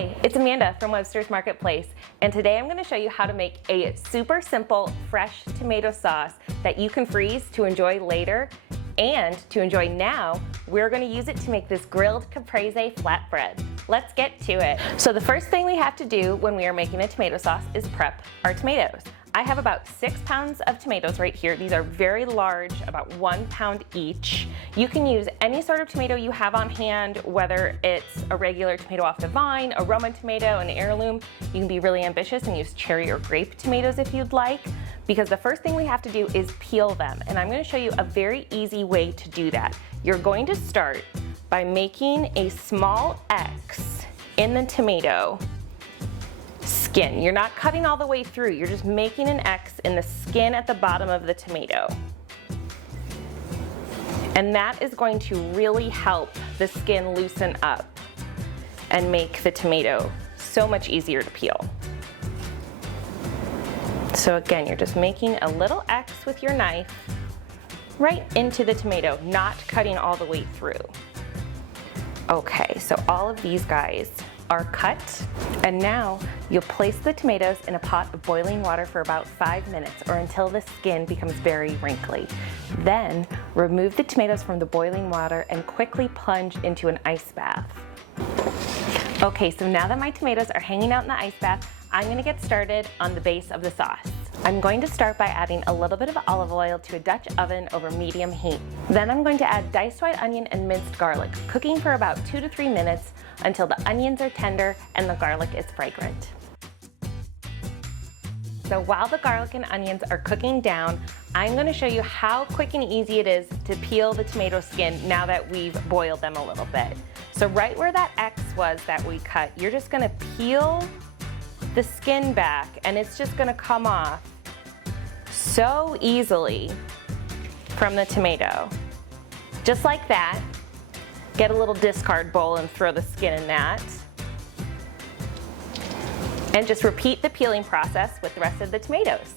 Hi, it's Amanda from Webster's Marketplace, and today I'm going to show you how to make a super simple fresh tomato sauce that you can freeze to enjoy later and to enjoy now. We're going to use it to make this grilled caprese flatbread. Let's get to it. So the first thing we have to do when we are making a tomato sauce is prep our tomatoes. I have about 6 pounds of tomatoes right here. These are very large, about 1 pound each. You can use any sort of tomato you have on hand, whether it's a regular tomato off the vine, a Roma tomato, an heirloom. You can be really ambitious and use cherry or grape tomatoes if you'd like, because the first thing we have to do is peel them. And I'm going to show you a very easy way to do that. You're going to start by making a small X in the tomato skin. You're not cutting all the way through, you're just making an X in the skin at the bottom of the tomato. And that is going to really help the skin loosen up and make the tomato so much easier to peel. So again, you're just making a little X with your knife right into the tomato, not cutting all the way through. Okay, so all of these guys are cut, and now you'll place the tomatoes in a pot of boiling water for about 5 minutes or until the skin becomes very wrinkly. Then remove the tomatoes from the boiling water and quickly plunge into an ice bath. Okay, so now that my tomatoes are hanging out in the ice bath, I'm going to get started on the base of the sauce. I'm going to start by adding a little bit of olive oil to a Dutch oven over medium heat. Then I'm going to add diced white onion and minced garlic, cooking for about 2 to 3 minutes until the onions are tender and the garlic is fragrant. So while the garlic and onions are cooking down, I'm going to show you how quick and easy it is to peel the tomato skin now that we've boiled them a little bit. So right where that X was that we cut, you're just going to peel the skin back and it's just going to come off so easily from the tomato. Just like that. Get a little discard bowl and throw the skin in that. And just repeat the peeling process with the rest of the tomatoes.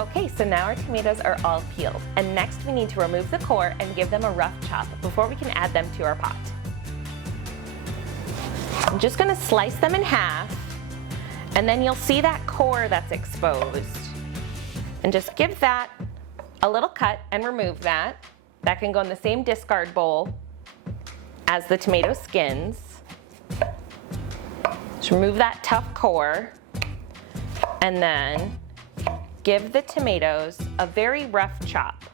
Okay, so now our tomatoes are all peeled. And next we need to remove the core and give them a rough chop before we can add them to our pot. I'm just going to slice them in half, and then you'll see that core that's exposed. And just give that a little cut and remove that. That can go in the same discard bowl as the tomato skins. Just remove that tough core, and then give the tomatoes a very rough chop.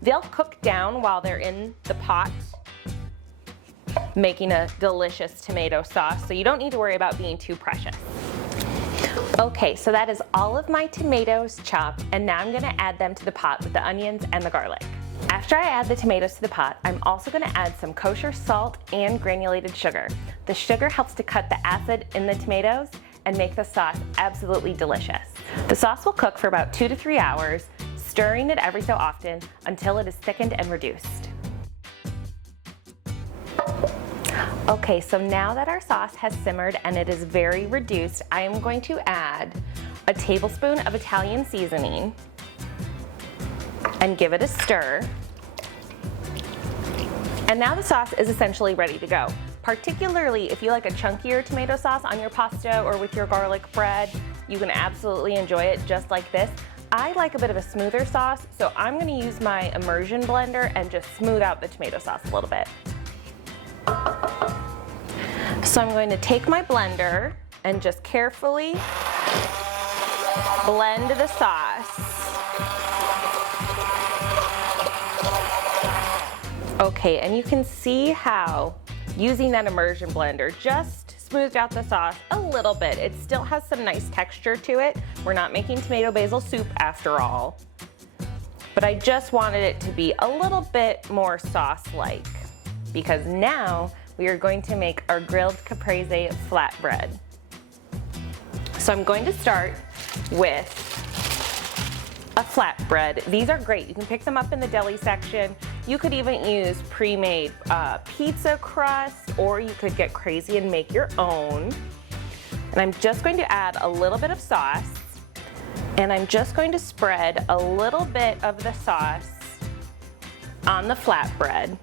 They'll cook down while they're in the pot, making a delicious tomato sauce, so you don't need to worry about being too precious. Okay, so that is all of my tomatoes chopped, and now I'm going to add them to the pot with the onions and the garlic. After I add the tomatoes to the pot, I'm also going to add some kosher salt and granulated sugar. The sugar helps to cut the acid in the tomatoes and make the sauce absolutely delicious. The sauce will cook for about 2 to 3 hours, stirring it every so often until it is thickened and reduced. Okay, so now that our sauce has simmered and it is very reduced, I am going to add a tablespoon of Italian seasoning and give it a stir. And now the sauce is essentially ready to go. Particularly if you like a chunkier tomato sauce on your pasta or with your garlic bread, you can absolutely enjoy it just like this. I like a bit of a smoother sauce, so I'm going to use my immersion blender and just smooth out the tomato sauce a little bit. So I'm going to take my blender and just carefully blend the sauce. Okay, and you can see how using that immersion blender just smoothed out the sauce a little bit. It still has some nice texture to it. We're not making tomato basil soup after all. But I just wanted it to be a little bit more sauce-like, because now we are going to make our grilled caprese flatbread. So I'm going to start with a flatbread. These are great. You can pick them up in the deli section. You could even use pre-made pizza crust, or you could get crazy and make your own. And I'm just going to add a little bit of sauce, and I'm just going to spread a little bit of the sauce on the flatbread.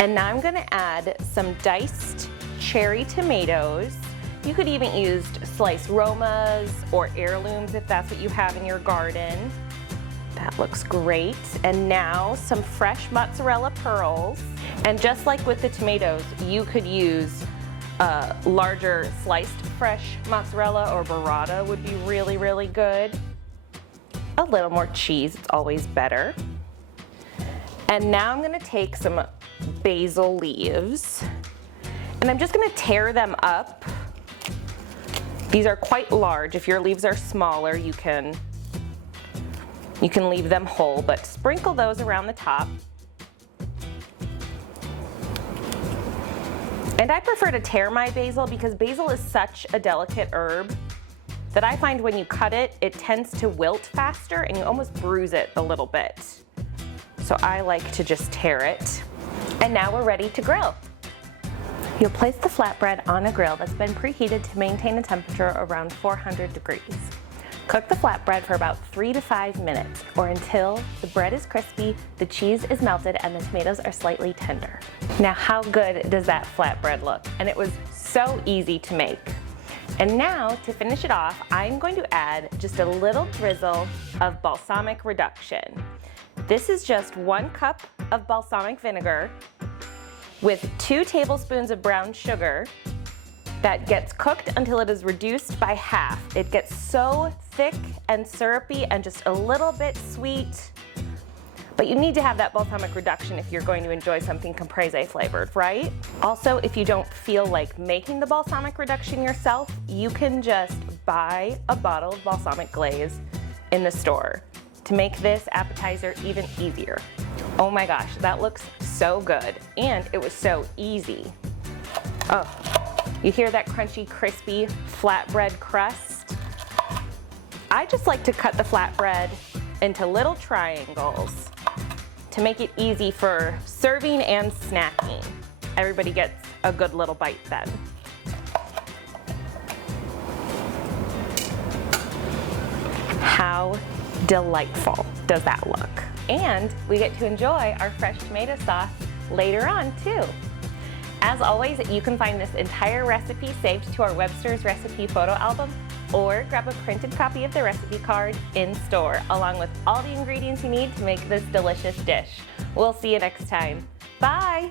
And now I'm gonna add some diced cherry tomatoes. You could even use sliced Romas or heirlooms if that's what you have in your garden. That looks great. And now some fresh mozzarella pearls. And just like with the tomatoes, you could use larger sliced fresh mozzarella, or burrata would be really, really good. A little more cheese, it's always better. And now I'm gonna take some basil leaves and I'm just gonna tear them up. These are quite large. If your leaves are smaller, you can leave them whole, but sprinkle those around the top. And I prefer to tear my basil because basil is such a delicate herb that I find when you cut it, it tends to wilt faster and you almost bruise it a little bit. So I like to just tear it. And now we're ready to grill. You'll place the flatbread on a grill that's been preheated to maintain a temperature around 400 degrees. Cook the flatbread for about 3 to 5 minutes, or until the bread is crispy, the cheese is melted, and the tomatoes are slightly tender. Now, how good does that flatbread look? And it was so easy to make. And now, to finish it off, I'm going to add just a little drizzle of balsamic reduction. This is just 1 cup of balsamic vinegar with 2 tablespoons of brown sugar that gets cooked until it is reduced by half. It gets so thick and syrupy and just a little bit sweet. But you need to have that balsamic reduction if you're going to enjoy something caprese flavored, right? Also, if you don't feel like making the balsamic reduction yourself, you can just buy a bottle of balsamic glaze in the store to make this appetizer even easier. Oh my gosh, that looks so good. And it was so easy. Oh, you hear that crunchy, crispy flatbread crust? I just like to cut the flatbread into little triangles to make it easy for serving and snacking. Everybody gets a good little bite then. How delightful does that look? And we get to enjoy our fresh tomato sauce later on too. As always, you can find this entire recipe saved to our Webster's Recipe photo album, or grab a printed copy of the recipe card in store, along with all the ingredients you need to make this delicious dish. We'll see you next time. Bye!